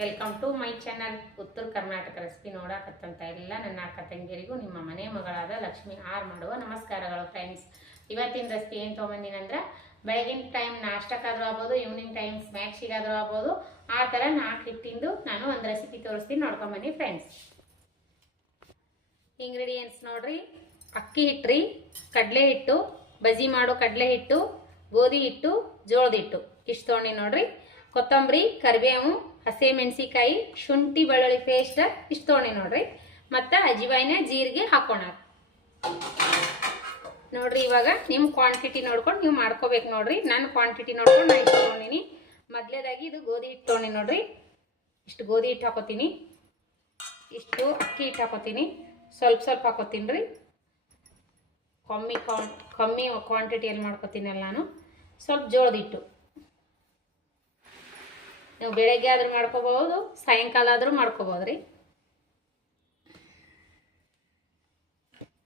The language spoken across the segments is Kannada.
ವೆಲ್ಕಮ್ ಟು ಮೈ ಚಾನಲ್ ಉತ್ತರ ಕರ್ನಾಟಕ ರೆಸಿಪಿ ನೋಡಕತ್ತಂತ ಎಲ್ಲ ನನ್ನ ಅಕ್ಕ ತಂಗಿಯರಿಗೂ ನಿಮ್ಮ ಮನೆ ಮಗಳಾದ ಲಕ್ಷ್ಮಿ ಆರ್ ಮಾಡುವ ನಮಸ್ಕಾರಗಳು ಫ್ರೆಂಡ್ಸ್. ಇವತ್ತಿನ ರೆಸಿಪಿ ಏನು ತೊಗೊಂಬಂದಿನಂದ್ರೆ ಬೆಳಗಿನ ಟೈಮ್ ನಾಷ್ಟಕ್ಕಾದ್ರೂ ಆಗ್ಬೋದು, ಈವ್ನಿಂಗ್ ಟೈಮ್ ಸ್ನ್ಯಾಕ್ಸಿಗಾದ್ರೂ ಆಗ್ಬೋದು, ಆ ಥರ 4 ಹಿಟ್ಟಿಂದು ನಾನು ಒಂದು ರೆಸಿಪಿ ತೋರಿಸ್ತೀನಿ, ನೋಡ್ಕೊಂಬನ್ನಿ ಫ್ರೆಂಡ್ಸ್. ಇಂಗ್ರೀಡಿಯೆಂಟ್ಸ್ ನೋಡ್ರಿ: ಅಕ್ಕಿ ಹಿಟ್ಟು, ಕಡಲೆ ಹಿಟ್ಟು, ಬಜ್ಜಿ ಮಾಡೋ ಕಡಲೆ ಹಿಟ್ಟು, ಗೋಧಿ ಹಿಟ್ಟು, ಜೋಳದ ಹಿಟ್ಟು ಇಷ್ಟು ತೊಗೊಂಡು ನೋಡ್ರಿ. ಕೊತ್ತಂಬರಿ, ಕರಿಬೇವು, ಹಸಿ ಮೆಣಸಿಕಾಯಿ, ಶುಂಠಿ ಬೆಳ್ಳುಳ್ಳಿ ಪೇಸ್ಟ್ ಇಷ್ಟು ತೊಗೊಂಡು ನೋಡ್ರಿ. ಮತ್ತು ಅಜ್ವಾಯಿನ ಜೀರಿಗೆ ಹಾಕೋಣ ನೋಡ್ರಿ. ಇವಾಗ ನಿಮ್ಮ ಕ್ವಾಂಟಿಟಿ ನೋಡ್ಕೊಂಡು ನೀವು ಮಾಡ್ಕೋಬೇಕು ನೋಡ್ರಿ. ನನ್ನ ಕ್ವಾಂಟಿಟಿ ನೋಡ್ಕೊಂಡು ನಾನು ಇಷ್ಟು ತೊಗೊಂಡಿನಿ. ಮೊದಲೇದಾಗಿ ಇದು ಗೋಧಿ ಹಿಟ್ಟು ತೊಗೊಂಡು ನೋಡ್ರಿ. ಇಷ್ಟು ಗೋಧಿ ಹಿಟ್ಟು ಹಾಕೋತೀನಿ, ಇಷ್ಟು ಅಕ್ಕಿ ಹಿಟ್ಟು ಹಾಕೋತೀನಿ, ಸ್ವಲ್ಪ ಸ್ವಲ್ಪ ಹಾಕೋತೀನಿ ರೀ. ಕಮ್ಮಿ ಕ್ವಾಂಟಿಟಿಯಲ್ಲಿ ಮಾಡ್ಕೋತೀನಲ್ಲ ನಾನು. ಸ್ವಲ್ಪ ಜೋಳದ ಹಿಟ್ಟು, ನೀವು ಬೆಳಗ್ಗೆ ಆದ್ರೂ ಮಾಡ್ಕೋಬಹುದು, ಸಾಯಂಕಾಲ ಆದ್ರೂ ಮಾಡ್ಕೋಬಹುದು ರೀ.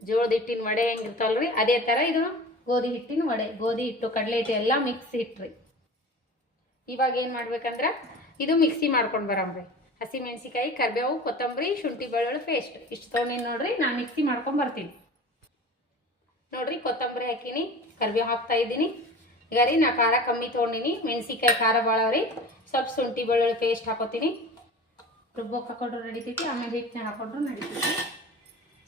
ಜೋಳದ ಹಿಟ್ಟಿನ ವಡೆ ಹೆಂಗಿರ್ತಾವಲ್ರಿ ಅದೇ ಥರ ಇದು ಗೋಧಿ ಹಿಟ್ಟಿನ ವಡೆ. ಗೋಧಿ ಹಿಟ್ಟು, ಕಡಲೆ ಹಿಟ್ಟು ಎಲ್ಲ ಮಿಕ್ಸ್ ಹಿಟ್ರಿ. ಇವಾಗ ಏನು ಮಾಡ್ಬೇಕಂದ್ರೆ ಇದು ಮಿಕ್ಸಿ ಮಾಡ್ಕೊಂಡು ಬರಂಬ್ರಿ. ಹಸಿ ಮೆಣಸಿಕಾಯಿ, ಕರಿಬೇವು, ಕೊತ್ತಂಬರಿ, ಶುಂಠಿ ಬೆಳ್ಳುಳ್ಳಿ ಪೇಸ್ಟ್ ಇಷ್ಟು ತೊಗೊಂಡಿನಿ ನೋಡ್ರಿ. ನಾನು ಮಿಕ್ಸಿ ಮಾಡ್ಕೊಂಡು ಬರ್ತೀನಿ ನೋಡ್ರಿ. ಕೊತ್ತಂಬರಿ ಹಾಕಿನಿ, ಕರಿಬೇವು ಹಾಕ್ತಾ ಇದ್ದೀನಿ. ಈಗ ರೀ ನಾ ಖಾರ ಕಮ್ಮಿ ತೊಗೊಂಡಿನಿ, ಮೆಣಸಿಕಾಯಿ ಖಾರ ಭಾಳವ್ರಿ. ಸ್ವಲ್ಪ ಶುಂಠಿ ಬೆಳ್ಳುಳ್ಳಿ ಪೇಸ್ಟ್ ಹಾಕೋತೀನಿ. ರುಬ್ಬೋಕೆ ಹಾಕೊಂಡ್ರು ನಡಿತೈತಿ, ಆಮೇಲೆ ಹಿಟ್ಟನ್ನ ಹಾಕೊಂಡ್ರು ನಡಿತೈತಿ.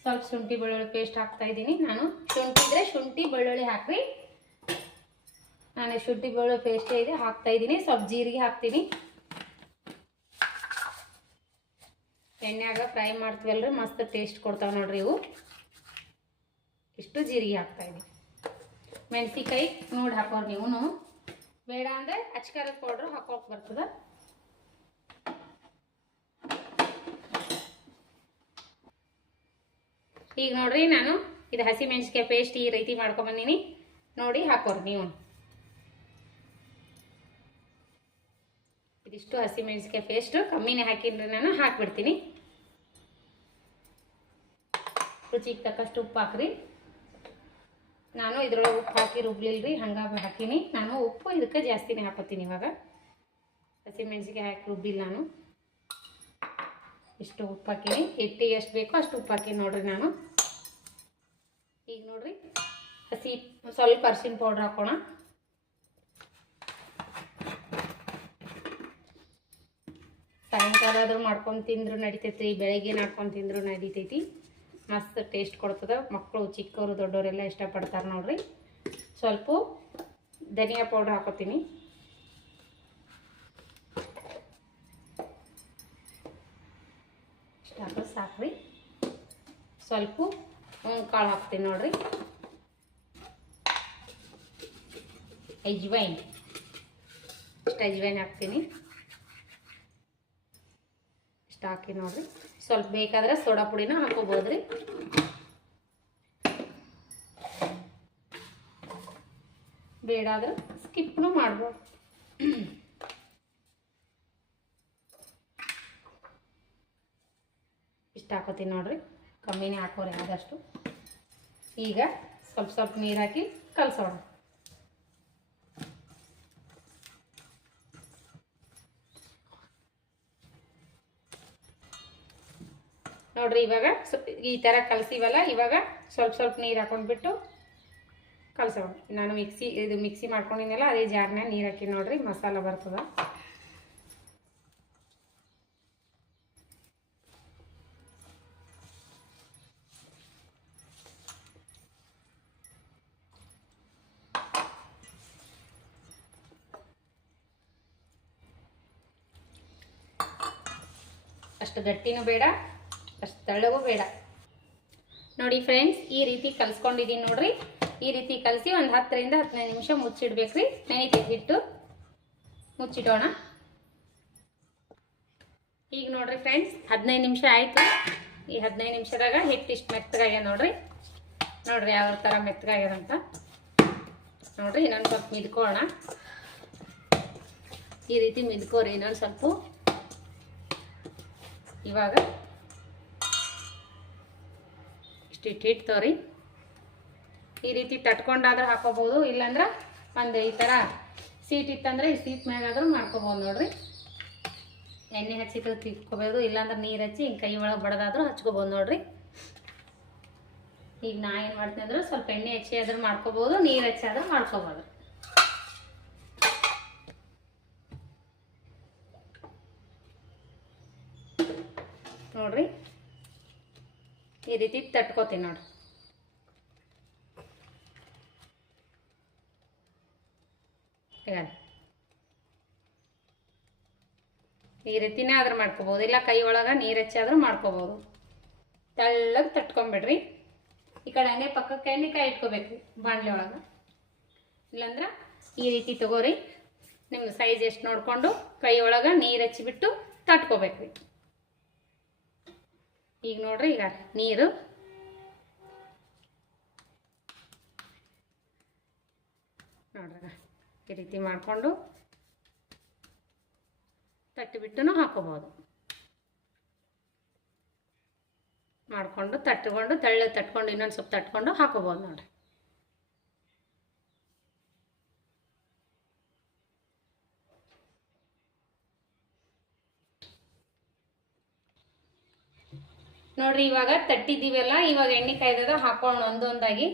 ಸ್ವಲ್ಪ ಶುಂಠಿ ಬೆಳ್ಳುಳ್ಳಿ ಪೇಸ್ಟ್ ಹಾಕ್ತಾ ಇದ್ದೀನಿ ನಾನು. ಶುಂಠಿ ಇದ್ರೆ ಶುಂಠಿ ಬೆಳ್ಳುಳ್ಳಿ ಹಾಕ್ರಿ. ನಾನು ಶುಂಠಿ ಬೆಳ್ಳುಳ್ಳಿ ಪೇಸ್ಟೇ ಇದೆ ಹಾಕ್ತಾ ಇದ್ದೀನಿ. ಸ್ವಲ್ಪ ಜೀರಿಗೆ ಹಾಕ್ತೀನಿ. ಎಣ್ಣೆಯಾಗ ಫ್ರೈ ಮಾಡ್ತೀವಲ್ರಿ, ಮಸ್ತ್ ಟೇಸ್ಟ್ ಕೊಡ್ತಾವೆ ನೋಡ್ರಿ ಇವು. ಇಷ್ಟು ಜೀರಿಗೆ ಹಾಕ್ತಾ ಇದ್ದೀನಿ. ಮೆಣಸಿಕಾಯಿ ನೋಡಿ ಹಾಕೋರು ನೀವು, ಬೇಡ ಅಂದರೆ ಅಚ್ಕಾರದ ಪೌಡ್ರ್ ಹಾಕೋಕೆ ಬರ್ತದೆ. ಈಗ ನೋಡ್ರಿ ನಾನು ಇದು ಹಸಿ ಮೆಣಸಿಕಾಯಿ ಪೇಸ್ಟ್ ಈ ರೀತಿ ಮಾಡ್ಕೊಂಬಂದಿನಿ ನೋಡಿ. ಹಾಕೋರು ನೀವು. ಇದಿಷ್ಟು ಹಸಿ ಮೆಣಸಿಕಾಯಿ ಪೇಸ್ಟ್ ಕಮ್ಮಿನೇ ಹಾಕಿನ್ರಿ, ನಾನು ಹಾಕ್ಬಿಡ್ತೀನಿ. ರುಚಿಗೆ ತಕ್ಕಷ್ಟು ಉಪ್ಪು ಹಾಕ್ರಿ. ನಾನು ಇದ್ರೊಳಗೆ ಉಪ್ಪು ಹಾಕಿ ರುಬ್ಲಿಲ್ರಿ, ಹಂಗಾಗಿ ಹಾಕೀನಿ. ನಾನು ಉಪ್ಪು ಇದಕ್ಕೆ ಜಾಸ್ತಿನೇ ಹಾಕೋತೀನಿ. ಇವಾಗ ಹಸಿ ಮೆಣಸಿಕಾಯಿ ಹಾಕಿ ರುಬ್ಬಿಲ್ಲ ನಾನು. ಇಷ್ಟು ಉಪ್ಪು ಹಾಕೀನಿ. ಹಿಟ್ಟಿಗೆ ಎಷ್ಟು ಬೇಕೋ ಅಷ್ಟು ಉಪ್ಪು ಹಾಕೀನಿ ನೋಡ್ರಿ ನಾನು. ಈಗ ನೋಡ್ರಿ ಹಸಿ ಸ್ವಲ್ಪ ಅರಿಶಿನ ಪೌಡ್ರ್ ಹಾಕೋಣ. ಸಾಯಂಕಾಲ ಆದ್ರೂ ಮಾಡ್ಕೊಂಡು ತಿಂದ್ರು ನಡಿತೈತಿ, ಬೆಳಗ್ಗೆ ಮಾಡ್ಕೊಂಡು ತಿಂದ್ರು ನಡಿತೈತಿ. ಮಸ್ತ್ ಟೇಸ್ಟ್ ಕೊಡ್ತದೆ. ಮಕ್ಕಳು, ಚಿಕ್ಕವರು, ದೊಡ್ಡವರೆಲ್ಲ ಇಷ್ಟಪಡ್ತಾರೆ ನೋಡ್ರಿ. ಸ್ವಲ್ಪ ಧನಿಯಾ ಪೌಡ್ರ್ ಹಾಕೋತೀನಿ. ಇಷ್ಟು ಹಾಕೋದು ಸಾಕ್ರಿ. ಸ್ವಲ್ಪ ಕಾಳು ಹಾಕ್ತೀನಿ ನೋಡ್ರಿ. ಅಜ್ವೈನ್, ಇಷ್ಟು ಅಜ್ವೈನ್ ಹಾಕ್ತೀನಿ. ಇಷ್ಟು ಹಾಕಿ ನೋಡ್ರಿ. ಸ್ವಲ್ಪ ಬೇಕಾದ್ರೆ ಸೋಡಾ ಪುಡಿನ ಹಾಕೋಬೋದ್ರಿ. ಬೇಡ ಆದ್ರೆ ಸ್ಕಿಪ್ನು ಮಾಡ್ಬೋದು. ಇಷ್ಟು ಹಾಕೋತೀನಿ ನೋಡ್ರಿ. ಕಮ್ಮಿನೇ ಹಾಕೋರಿ ಆದಷ್ಟು. ಈಗ ಸ್ವಲ್ಪ ಸ್ವಲ್ಪ ನೀರು ಹಾಕಿ ಕಲಸೋಣ. ನೋಡ್ರಿ ಇವಾಗ ಈ ಥರ ಕಲಸಿವಲ್ಲ, ಇವಾಗ ಸ್ವಲ್ಪ ಸ್ವಲ್ಪ ನೀರು ಹಾಕೊಂಡ್ಬಿಟ್ಟು ಕಲಸೋಣ. ನಾನು ಮಿಕ್ಸಿ ಮಾಡ್ಕೊಂಡಿದ್ದೆಲ್ಲ ಅದೇ ಜಾರ್ನಾಗ ನೀರು ಹಾಕಿ ನೋಡ್ರಿ, ಮಸಾಲ ಬರ್ತದ. ಅಷ್ಟು ಗಟ್ಟಿನೂ ಬೇಡ, ಅಷ್ಟು ತೆಳ್ಳಗೂ ಬೇಡ. ನೋಡಿ ಫ್ರೆಂಡ್ಸ್, ಈ ರೀತಿ ಕಲಿಸ್ಕೊಂಡಿದ್ದೀನಿ ನೋಡ್ರಿ. ಈ ರೀತಿ ಕಲಸಿ ಒಂದು 10 ರಿಂದ 15 ನಿಮಿಷ ಮುಚ್ಚಿಡ್ಬೇಕ್ರಿ. ನೆನಿತೈತಿ ಹಿಟ್ಟು, ಮುಚ್ಚಿಡೋಣ. ಈಗ ನೋಡ್ರಿ ಫ್ರೆಂಡ್ಸ್ 15 ನಿಮಿಷ ಆಯಿತು. ಈ 15 ನಿಮಿಷದಾಗ ಹಿಟ್ಟು ಇಷ್ಟು ಮೆತ್ತಗಾಗ್ಯದ ನೋಡ್ರಿ. ನೋಡ್ರಿ ಯಾವ ಥರ ಮೆತ್ತಗಾಗ್ಯದಂತ ನೋಡ್ರಿ. ಇನ್ನೊಂದು ಸ್ವಲ್ಪ ಮಿದ್ಕೋಣ. ಈ ರೀತಿ ಮಿದ್ಕೋರಿ ಇನ್ನೊಂದು ಸ್ವಲ್ಪ. ಇವಾಗ ಇಷ್ಟು ಇಟ್ಟವ್ರಿ. ಈ ರೀತಿ ತಟ್ಕೊಂಡಾದ್ರೂ ಹಾಕೋಬಹುದು, ಇಲ್ಲಾಂದ್ರೆ ಒಂದು ಈ ಥರ ಸೀಟ್ ಇತ್ತಂದ್ರೆ ಈ ಸೀಟ್ ಮ್ಯಾಗಾದ್ರೂ ಮಾಡ್ಕೋಬಹುದು ನೋಡ್ರಿ. ಎಣ್ಣೆ ಹಚ್ಚಿ ತಿಕ್ಕೋಬೋದು, ಇಲ್ಲಾಂದ್ರೆ ನೀರು ಹಚ್ಚಿ ಹಿಂಗೆ ಕೈ ಒಳಗೆ ಬಡದಾದ್ರೂ ಹಚ್ಕೋಬೋದು ನೋಡ್ರಿ. ಈಗ ನಾ ಏನು ಮಾಡ್ತೀನಿ ಅಂದ್ರೆ ಸ್ವಲ್ಪ ಎಣ್ಣೆ ಹಚ್ಚಿ ಆದ್ರೂ ಮಾಡ್ಕೋಬೋದು, ನೀರು ಹಚ್ಚಿ ಆದ್ರೂ ಮಾಡ್ಕೋಬೋದು. ನೋಡ್ರಿ ಈ ರೀತಿ ತಟ್ಕೋತೀನಿ ನೋಡ್ರಿ. ಈ ರೀತಿನೇ ಆದ್ರೂ ಮಾಡ್ಕೋಬೋದು, ಇಲ್ಲ ಕೈ ಒಳಗೆ ನೀರು ಹಚ್ಚಿ ಆದ್ರೂ ಮಾಡ್ಕೋಬೋದು. ತೆಳ್ಳಗೆ ತಟ್ಕೊಂಬಿಡ್ರಿ. ಈ ಕಡೆ ಹಂಗೆ ಪಕ್ಕಕ್ಕೆ ಎಣ್ಣೆಕಾಯಿ ಇಟ್ಕೋಬೇಕ್ರಿ ಬಾಣಲೆ ಒಳಗೆ. ಇಲ್ಲಾಂದ್ರೆ ಈ ರೀತಿ ತಗೋರಿ, ನಿಮ್ಗೆ ಸೈಜ್ ಎಷ್ಟು ನೋಡಿಕೊಂಡು ಕೈ ಒಳಗೆ ನೀರು ಹಚ್ಚಿಬಿಟ್ಟು ತಟ್ಕೋಬೇಕ್ರಿ. ಈಗ ನೋಡ್ರಿ, ಈಗ ನೀರು ನೋಡ್ರಿ ಈ ರೀತಿ ಮಾಡಿಕೊಂಡು ತಟ್ಟಿಬಿಟ್ಟು ಹಾಕೋಬೋದು. ಮಾಡಿಕೊಂಡು ತಟ್ಕೊಂಡು ತೆಳ್ಳಗೆ ತಟ್ಕೊಂಡು ಇನ್ನೊಂದು ಸ್ವಲ್ಪ ತಟ್ಕೊಂಡು ಹಾಕೋಬೋದು ನೋಡ್ರಿ. ನೋಡ್ರಿ ಇವಾಗ ತಟ್ಟಿದ್ದೀವಲ್ಲ, ಇವಾಗ ಎಣ್ಣೆ ಕಾಯ್ದದ ಹಾಕೊಂಡು ಒಂದೊಂದಾಗಿ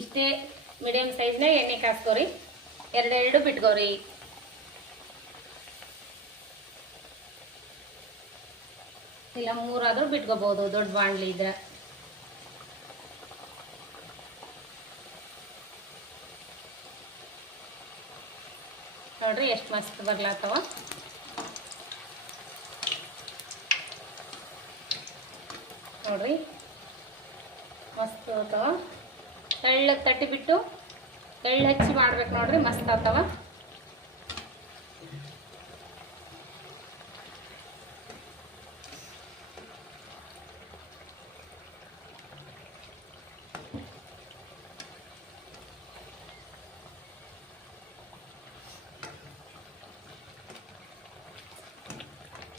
ಇಷ್ಟೇ ಮೀಡಿಯಮ್ ಸೈಜ್ನಾಗ ಎಣ್ಣೆ ಕಾಸ್ಕೋರಿ. ಎರಡೆರಡು ಬಿಟ್ಕೋರಿ. ಇಲ್ಲ 3 ಆದ್ರೂ ಬಿಟ್ಕೋಬಹುದು ದೊಡ್ಡ ಬಾಣಲಿ ಇದ್ರೆ. ನೋಡ್ರಿ ಎಷ್ಟು ಮಸ್ತ್ ಬರ್ಲಾತವ. ನೋಡ್ರಿ ಮಸ್ತ್ ಆಗ್ತಾವ. ತೆಳ್ಳಗೆ ತಟ್ಟಿಬಿಟ್ಟು ಎಳ್ಳು ಹಚ್ಚಿ ಮಾಡ್ಬೇಕು ನೋಡ್ರಿ, ಮಸ್ತ್ ಆಗ್ತಾವ.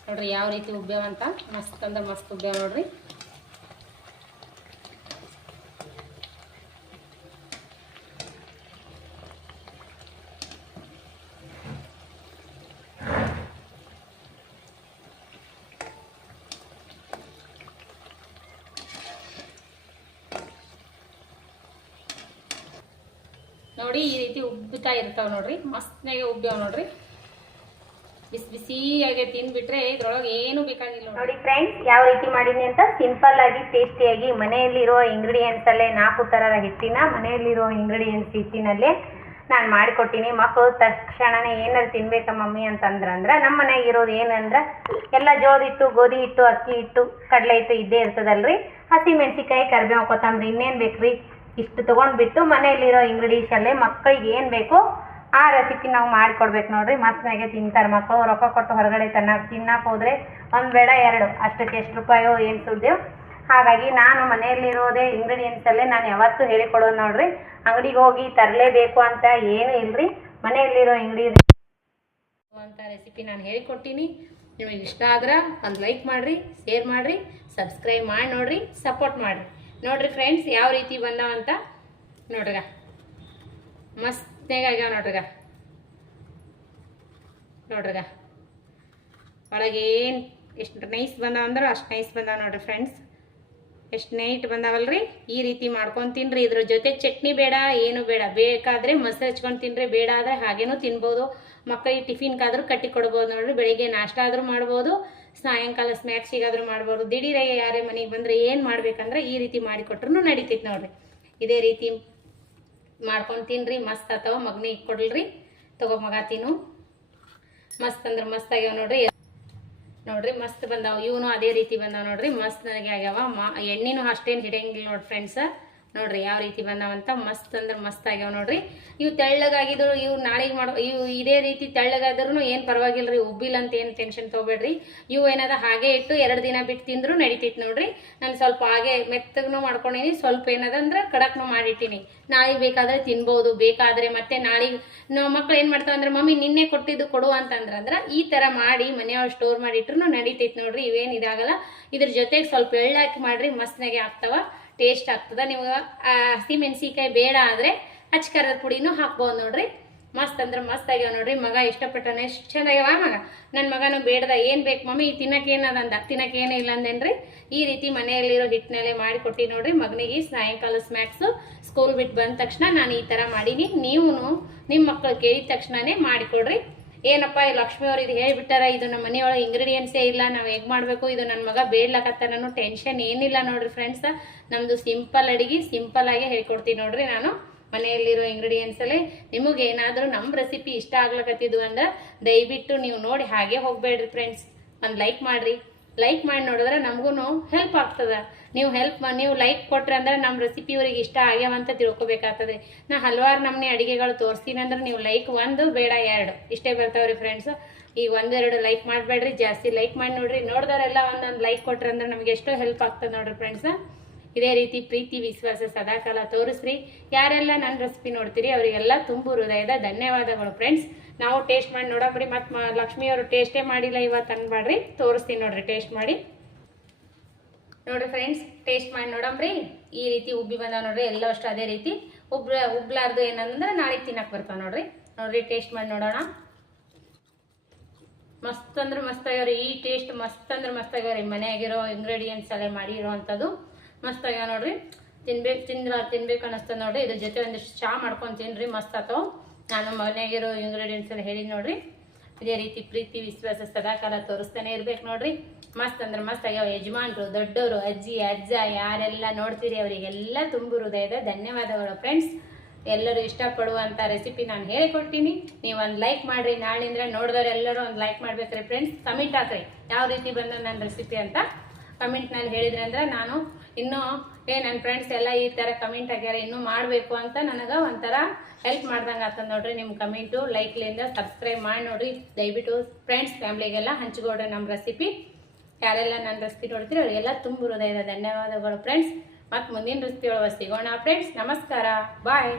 ನೋಡ್ರಿ ಯಾವ ರೀತಿ ಉಬ್ಬ್ಯಾವಂತ, ಮಸ್ತ್ ಅಂದ್ರೆ ಮಸ್ತ್ ಉಬ್ಬ್ಯಾವ ನೋಡ್ರಿ. ನೋಡಿ ಈ ರೀತಿ ಉಬ್ಬುತ್ತಾ ಇರ್ತಾವ ನೋಡ್ರಿ, ಮಸ್ತ್ನಾಗೆ ಉಬ್ಬ್ಯಾವ ನೋಡ್ರಿ. ಬಿಸಿ ಬಿಸಿಯಾಗಿ ತಿನ್ಬಿಟ್ರೆ ಇದ್ರೊಳಗೆ ಏನು ಬೇಕಾಗಿಲ್ಲ ನೋಡಿ. ಫ್ರೆಂಡ್ಸ್ ಯಾವ ರೀತಿ ಮಾಡಿದ್ನಿ ಅಂತ ಸಿಂಪಲ್ ಆಗಿ ಟೇಸ್ಟಿಯಾಗಿ ಮನೆಯಲ್ಲಿರೋ ಇಂಗ್ರೀಡಿಯೆಂಟ್ಸ್ ಅಲ್ಲೇ 4 ಥರದ ಹಿಟ್ಟಿನ ಮನೆಯಲ್ಲಿರೋ ಇಂಗ್ರೀಡಿಯೆಂಟ್ಸ್ ಹಿಟ್ಟಿನಲ್ಲೇ ನಾನು ಮಾಡಿಕೊಟ್ಟಿನಿ. ಮಕ್ಕಳು ತಕ್ಷಣನೇ ಏನಾರು ತಿನ್ಬೇಕಾ ಮಮ್ಮಿ ಅಂತಂದ್ರೆ ನಮ್ಮ ಮನೆಯಾಗ ಇರೋದು ಏನಂದ್ರೆ ಎಲ್ಲ ಜೋಳದ ಹಿಟ್ಟು, ಗೋಧಿ ಹಿಟ್ಟು, ಅಕ್ಕಿ ಹಿಟ್ಟು, ಕಡಲೆ ಹಿಟ್ಟು ಇದ್ದೇ ಇರ್ತದಲ್ರಿ. ಹಸಿ ಮೆಣಸಿಕಾಯಿ, ಕರಿಬೇವು, ಕೊತ್ತಂಬರಿ, ಇನ್ನೇನು ಬೇಕ್ರಿ ಇಷ್ಟು ತೊಗೊಂಡ್ಬಿಟ್ಟು ಮನೆಯಲ್ಲಿರೋ ಇಂಗ್ರೀಡಿಯೆಂಟ್ಸ್ ಅಲ್ಲೇ ಮಕ್ಕಳಿಗೆ ಏನು ಬೇಕೋ ಆ ರೆಸಿಪಿ ನಾವು ಮಾಡಿಕೊಡ್ಬೇಕು ನೋಡ್ರಿ. ಮಸ್ತ್ನಾಗೆ ತಿಂತಾರೆ ಮಕ್ಕಳು. ರೊಕ್ಕ ಕೊಟ್ಟು ಹೊರಗಡೆ ತಿನ್ನಕ್ಕೆ ಹೋದರೆ 1 ಬೇಡ 2 ಅಷ್ಟಕ್ಕೆ ಎಷ್ಟು ರೂಪಾಯೋ ಏನು ಸುಳ್ದೇವು. ಹಾಗಾಗಿ ನಾನು ಮನೆಯಲ್ಲಿರೋದೇ ಇಂಗ್ರೀಡಿಯೆಂಟ್ಸಲ್ಲೇ ನಾನು ಯಾವತ್ತೂ ಹೇಳಿಕೊಡೋದು ನೋಡ್ರಿ. ಅಂಗಡಿಗೆ ಹೋಗಿ ತರಲೇಬೇಕು ಅಂತ ಏನೂ ಇಲ್ಲರಿ, ಮನೆಯಲ್ಲಿರೋ ಇಂಗ್ರೀಡಿಯೆಂಟ್ಸ್ ಅಂತ ರೆಸಿಪಿ ನಾನು ಹೇಳಿಕೊಟ್ಟಿನಿ. ನಿಮಗೆ ಇಷ್ಟ ಆದ್ರೆ ಒಂದು ಲೈಕ್ ಮಾಡಿರಿ, ಶೇರ್ ಮಾಡಿರಿ, ಸಬ್ಸ್ಕ್ರೈಬ್ ಮಾಡಿ ನೋಡಿರಿ, ಸಪೋರ್ಟ್ ಮಾಡಿರಿ. ನೋಡಿರಿ ಫ್ರೆಂಡ್ಸ್ ಯಾವ ರೀತಿ ಬಂದಾವಂತ ನೋಡ್ರಿಗ, ಮಸ್ತ್ನಾಗ ಆಗ್ಯಾವ ನೋಡ್ರಿಗ. ನೋಡ್ರಿಗ ಒಳಗೆ ಏನು ಎಷ್ಟು ನೈಸ್ ಬಂದಾವ ಅಂದ್ರೆ ಅಷ್ಟು ನೈಸ್ ಬಂದಾವ ನೋಡ್ರಿ ಫ್ರೆಂಡ್ಸ್. ಎಷ್ಟು ನೈಟ್ ಬಂದಾವಲ್ರಿ. ಈ ರೀತಿ ಮಾಡ್ಕೊಂಡು ತಿನ್ನಿರಿ. ಇದ್ರ ಜೊತೆ ಚಟ್ನಿ ಬೇಡ, ಏನು ಬೇಡ. ಬೇಕಾದರೆ ಮೊಸರು ಹಚ್ಕೊಂಡು ತಿನ್ನಿರಿ, ಬೇಡ ಆದರೆ ಹಾಗೇನೂ ತಿನ್ಬೋದು. ಮಕ್ಕಳಿಗೆ ಟಿಫಿನ್ಗಾದ್ರೂ ಕಟ್ಟಿ ಕೊಡ್ಬೋದು ನೋಡ್ರಿ. ಬೆಳಿಗ್ಗೆ ನಾಷ್ಟ ಆದರೂ ಮಾಡ್ಬೋದು, ಸಾಯಂಕಾಲ ಸ್ನ್ಯಾಕ್ಸಿಗಾದರೂ ಮಾಡ್ಬೋದು. ದಿಢೀರಾಗಿ ಯಾರೇ ಮನೆಗೆ ಬಂದರೆ ಏನು ಮಾಡ್ಬೇಕಂದ್ರೆ ಈ ರೀತಿ ಮಾಡಿಕೊಟ್ರು ನಡೀತೈತೆ ನೋಡ್ರಿ. ಇದೇ ರೀತಿ ಮಾಡ್ಕೊಂಡು ತಿನ್ನಿರಿ, ಮಸ್ತ್ ಆಗ್ತಾವ. ಮಗನಿಗೆ ಇಟ್ಕೊಡ್ಲ್ರಿ, ತಗೋ ಮಗ ತಿನ್ನು. ಮಸ್ತ್ ಅಂದ್ರೆ ಮಸ್ತ್ ಆಗ್ಯಾವ ನೋಡ್ರಿ. ನೋಡ್ರಿ ಮಸ್ತ್ ಬಂದಾವ. ಇವನು ಅದೇ ರೀತಿ ಬಂದಾವ ನೋಡ್ರಿ, ಮಸ್ತ್ನಾಗೆ ಆಗ್ಯಾವ. ಎಣ್ಣೆನೂ ಅಷ್ಟೇನು ಹಿಡಿಯಂಗಿಲ್ಲ ನೋಡಿ ಫ್ರೆಂಡ್ಸ್. ನೋಡ್ರಿ ಯಾವ ರೀತಿ ಬಂದಾವಂತ, ಮಸ್ತ್ ಅಂದ್ರೆ ಮಸ್ತ್ ಆಗ್ಯಾವ ನೋಡ್ರಿ. ಇವು ತೆಳ್ಳಗಾಗಿದ್ರು, ಇವು ನಾಳೆಗೆ ಇವು ಇದೇ ರೀತಿ ತೆಳ್ಳಗಾದ್ರೂ ಏನು ಪರವಾಗಿಲ್ಲ ರೀ, ಉಬ್ಬಿಲ್ಲ ಅಂತ ಏನು ಟೆನ್ಷನ್ ತೊಗೊಬೇಡ್ರಿ. ಇವು ಏನಾದ ಹಾಗೆ ಇಟ್ಟು 2 ದಿನ ಬಿಟ್ಟು ತಿಂದ್ರು ನಡಿತೈತಿ ನೋಡ್ರಿ. ನಾನು ಸ್ವಲ್ಪ ಹಾಗೆ ಮೆತ್ತಗೂ ಮಾಡ್ಕೊಂಡಿನಿ, ಸ್ವಲ್ಪ ಏನದ ಅಂದ್ರೆ ಕಡಕ್ನು ಮಾಡಿಟ್ಟಿನಿ. ನಾಳೆಗೆ ಬೇಕಾದ್ರೆ ತಿನ್ಬೋದು. ಬೇಕಾದರೆ ಮತ್ತೆ ನಾಳೆಗೆ ನಾವು ಮಕ್ಳು ಏನು ಮಾಡ್ತಾವ ಅಂದ್ರೆ ಮಮ್ಮಿ ನಿನ್ನೆ ಕೊಟ್ಟಿದ್ದು ಕೊಡು ಅಂತಂದ್ರೆ ಈ ಥರ ಮಾಡಿ ಮನೆಯೊಳಗೆ ಸ್ಟೋರ್ ಮಾಡಿಟ್ರು ನಡಿತೈತಿ ನೋಡ್ರಿ. ಇವೇನು ಇದಾಗಲ್ಲ. ಇದ್ರ ಜೊತೆಗೆ ಸ್ವಲ್ಪ ಎಳ್ಳು ಹಾಕಿ ಮಾಡ್ರಿ, ಮಸ್ತ್ನಾಗೆ ಆಗ್ತಾವ, ಟೇಸ್ಟ್ ಆಗ್ತದ. ನೀವು ಹಸಿ ಮೆಣಸಿಕಾಯಿ ಬೇಡ ಆದರೆ ಅಚ್ಚ ಖಾರದ ಪುಡಿನೂ ಹಾಕ್ಬೋದು ನೋಡ್ರಿ. ಮಸ್ತ್ ಅಂದ್ರೆ ಮಸ್ತ್ ಆಗ್ಯಾವ ನೋಡ್ರಿ. ಮಗ ಇಷ್ಟಪಟ್ಟನ, ಎಷ್ಟು ಚಂದ ಆಗ್ಯಾವ ಮಗ. ನನ್ನ ಮಗನು ಬೇಡ್ದ, ಏನು ಬೇಕು ಮಮ್ಮಿ ತಿನ್ನಕ್ಕೆ ಏನದಂದ, ತಿನ್ನಕ್ಕೆ ಏನೂ ಇಲ್ಲ ಅಂದೇನ್ರಿ. ಈ ರೀತಿ ಮನೆಯಲ್ಲಿರೋ ಹಿಟ್ಟಿನಲ್ಲೇ ಮಾಡಿಕೊಟ್ಟು ನೋಡ್ರಿ ಮಗನಿಗೆ ಸಾಯಂಕಾಲ ಸ್ನ್ಯಾಕ್ಸು. ಸ್ಕೂಲ್ ಬಿಟ್ಟು ಬಂದ ತಕ್ಷಣ ನಾನು ಈ ಥರ ಮಾಡೀನಿ. ನೀವು ನಿಮ್ಮ ಮಕ್ಕಳು ಕೇಳಿದ ತಕ್ಷಣನೇ ಮಾಡಿಕೊಡ್ರಿ. ಏನಪ್ಪ ಈ ಲಕ್ಷ್ಮಿ ಅವ್ರು ಇದು ಹೇಳ್ಬಿಟ್ಟಾರ, ಇದು ನಮ್ಮ ಮನೆಯೊಳಗೆ ಇಂಗ್ರೀಡಿಯೆಂಟ್ಸೇ ಇಲ್ಲ, ನಾವು ಹೇಗೆ ಮಾಡಬೇಕು, ಇದು ನನ್ನ ಮಗ ಬೇಡ್ಲಕತ್ತಾನು, ಟೆನ್ಷನ್ ಏನಿಲ್ಲ ನೋಡ್ರಿ ಫ್ರೆಂಡ್ಸ್. ನಮ್ಮದು ಸಿಂಪಲ್ ಅಡಿಗೆ ಸಿಂಪಲ್ ಆಗಿ ಹೇಳ್ಕೊಡ್ತೀನಿ ನೋಡ್ರಿ ನಾನು. ಮನೆಯಲ್ಲಿರೋ ಇಂಗ್ರೀಡಿಯೆಂಟ್ಸಲ್ಲೇ ನಿಮಗೆ ಏನಾದರೂ ನಮ್ಮ ರೆಸಿಪಿ ಇಷ್ಟ ಆಗ್ಲಕತ್ತಿದ್ವು ಅಂದ್ರೆ ದಯವಿಟ್ಟು ನೀವು ನೋಡಿ ಹಾಗೆ ಹೋಗಬೇಡ್ರಿ ಫ್ರೆಂಡ್ಸ್. ಒಂದು ಲೈಕ್ ಮಾಡಿರಿ. ಲೈಕ್ ಮಾಡಿ ನೋಡಿದ್ರೆ ನಮಗೂ ಹೆಲ್ಪ್ ಆಗ್ತದೆ. ನೀವು ಲೈಕ್ ಕೊಟ್ರೆ ಅಂದ್ರೆ ನಮ್ಮ ರೆಸಿಪಿ ಅವ್ರಿಗೆ ಇಷ್ಟ ಆಗ್ಯಾವಂತ ತಿಳ್ಕೊಬೇಕಾಗ್ತದೆ. ನಾ ಹಲವಾರು ನಮ್ಮನೆ ಅಡುಗೆಗಳು ತೋರಿಸ್ತೀನಿ ಅಂದ್ರೆ ನೀವು ಲೈಕ್ 1 ಬೇಡ 2 ಇಷ್ಟೇ ಬರ್ತಾವ್ರಿ ಫ್ರೆಂಡ್ಸ್. ಈಗ 1-2 ಲೈಕ್ ಮಾಡಬೇಡ್ರಿ, ಜಾಸ್ತಿ ಲೈಕ್ ಮಾಡಿ ನೋಡ್ರಿ. ನೋಡಿದವರೆಲ್ಲ ಒಂದೊಂದು ಲೈಕ್ ಕೊಟ್ರೆ ಅಂದ್ರೆ ನಮಗೆ ಎಷ್ಟೋ ಹೆಲ್ಪ್ ಆಗ್ತದೆ ನೋಡ್ರಿ ಫ್ರೆಂಡ್ಸ್. ಇದೇ ರೀತಿ ಪ್ರೀತಿ ವಿಶ್ವಾಸ ಸದಾಕಾಲ ತೋರಿಸ್ರಿ. ಯಾರೆಲ್ಲ ನನ್ನ ರೆಸಿಪಿ ನೋಡ್ತೀರಿ ಅವರಿಗೆಲ್ಲ ತುಂಬು ಹೃದಯದ ಧನ್ಯವಾದಗಳು ಫ್ರೆಂಡ್ಸ್. ನಾವು ಟೇಸ್ಟ್ ಮಾಡಿ ನೋಡಬ್ರಿ. ಮತ್ತು ಲಕ್ಷ್ಮಿಯವರು ಟೇಸ್ಟೇ ಮಾಡಿಲ್ಲ ಇವತ್ತು ಅನ್ಬೇಡ್ರಿ, ತೋರಿಸ್ತೀನಿ ನೋಡ್ರಿ ಟೇಸ್ಟ್ ಮಾಡಿ. ನೋಡ್ರಿ ಫ್ರೆಂಡ್ಸ್, ಟೇಸ್ಟ್ ಮಾಡಿ ನೋಡಂಬ್ರಿ. ಈ ರೀತಿ ಉಬ್ಬಿ ಬಂದಾವ ನೋಡ್ರಿ, ಎಲ್ಲ ಅಷ್ಟು ಅದೇ ರೀತಿ ಉಬ್ಲಾರ್ದು ಏನಂದ್ರೆ ನಾಳೆ ತಿನ್ನಕ್ಕೆ ಬರ್ತಾವ ನೋಡ್ರಿ. ಟೇಸ್ಟ್ ಮಾಡಿ ನೋಡೋಣ. ಮಸ್ತ್ ಅಂದ್ರೆ ಮಸ್ತ್ ಆಗ್ಯಾವ್ರಿ. ಈ ಟೇಸ್ಟ್ ಮಸ್ತ್ ಅಂದ್ರೆ ಮಸ್ತ್ ಆಗ್ಯಾವ್ರಿ. ಮನೆಯಾಗಿರೋ ಇಂಗ್ರೀಡಿಯೆಂಟ್ಸ್ ಎಲ್ಲ ಮಾಡಿರೋ ಅಂಥದ್ದು ಮಸ್ತ್ ಆಗ್ಯಾವ ನೋಡ್ರಿ. ತಿನ್ಬೇಕು ಅನ್ನಿಸ್ತದೆ ನೋಡ್ರಿ. ಇದ್ರ ಜೊತೆ ಒಂದಿಷ್ಟು ಚಹಾ ಮಾಡ್ಕೊಂಡು ತಿನ್ರಿ, ಮಸ್ತ್ ಆತವ. ನಾನು ಮನೆಯಾಗಿರೋ ಇಂಗ್ರೀಡಿಯೆಂಟ್ಸ್ ಎಲ್ಲ ಹೇಳಿದ್ ನೋಡ್ರಿ. ಇದೇ ರೀತಿ ಪ್ರೀತಿ ವಿಶ್ವಾಸ ಸದಾಕಾಲ ತೋರಿಸ್ತಾನೆ ಇರ್ಬೇಕು ನೋಡ್ರಿ. ಮಸ್ತ್ ಅಂದ್ರೆ ಮಸ್ತ್ ಆಗ್ಯಾವ. ಯಜಮಾನ್ರು, ದೊಡ್ಡವರು, ಅಜ್ಜಿ ಅಜ್ಜ ಯಾರೆಲ್ಲ ನೋಡ್ತೀರಿ ಅವರಿಗೆಲ್ಲ ತುಂಬು ಹೃದಯದ ಧನ್ಯವಾದಗಳು ಫ್ರೆಂಡ್ಸ್. ಎಲ್ಲರೂ ಇಷ್ಟಪಡುವಂಥ ರೆಸಿಪಿ ನಾನು ಹೇಳಿಕೊಡ್ತೀನಿ. ನೀವು ಒಂದು ಲೈಕ್ ಮಾಡಿರಿ. ನಾಳಿಂದ ನೋಡಿದವ್ರು ಎಲ್ಲರೂ ಒಂದು ಲೈಕ್ ಮಾಡ್ಬೇಕ್ರಿ ಫ್ರೆಂಡ್ಸ್. ಕಮೆಂಟ್ ಹಾಕ್ರಿ ಯಾವ ರೀತಿ ಬಂದ ನನ್ನ ರೆಸಿಪಿ ಅಂತ ಕಮೆಂಟ್ನಲ್ಲಿ ಹೇಳಿದ್ರಿ ಅಂದ್ರೆ ನಾನು ಇನ್ನೂ ನನ್ನ ಫ್ರೆಂಡ್ಸ್ ಎಲ್ಲ ಈ ಥರ ಕಮೆಂಟ್ ಆಗ್ಯಾರ, ಇನ್ನೂ ಮಾಡಬೇಕು ಅಂತ ನನಗೆ ಒಂಥರ ಹೆಲ್ಪ್ ಮಾಡ್ದಂಗೆ ಆಗ್ತದೆ ನೋಡ್ರಿ. ನಿಮ್ಮ ಕಮೆಂಟು ಲೈಕ್ಲಿಂದ ಸಬ್ಸ್ಕ್ರೈಬ್ ಮಾಡಿ ನೋಡ್ರಿ. ದಯವಿಟ್ಟು ಫ್ರೆಂಡ್ಸ್ ಫ್ಯಾಮ್ಲಿಗೆಲ್ಲ ಹಂಚ್ಕೊಡ್ರಿ ನಮ್ಮ ರೆಸಿಪಿ. ಯಾರೆಲ್ಲ ನನ್ನ ರೆಸಿಪಿ ನೋಡ್ತೀರಿ ಅವರಿಗೆಲ್ಲ ತುಂಬ ಹೃದಯದ ಧನ್ಯವಾದಗಳು ಫ್ರೆಂಡ್ಸ್. ಮತ್ತು ಮುಂದಿನ ರೆಸಿಪಿ ಒಳಗೆ ಸಿಗೋಣ ಫ್ರೆಂಡ್ಸ್. ನಮಸ್ಕಾರ, ಬಾಯ್.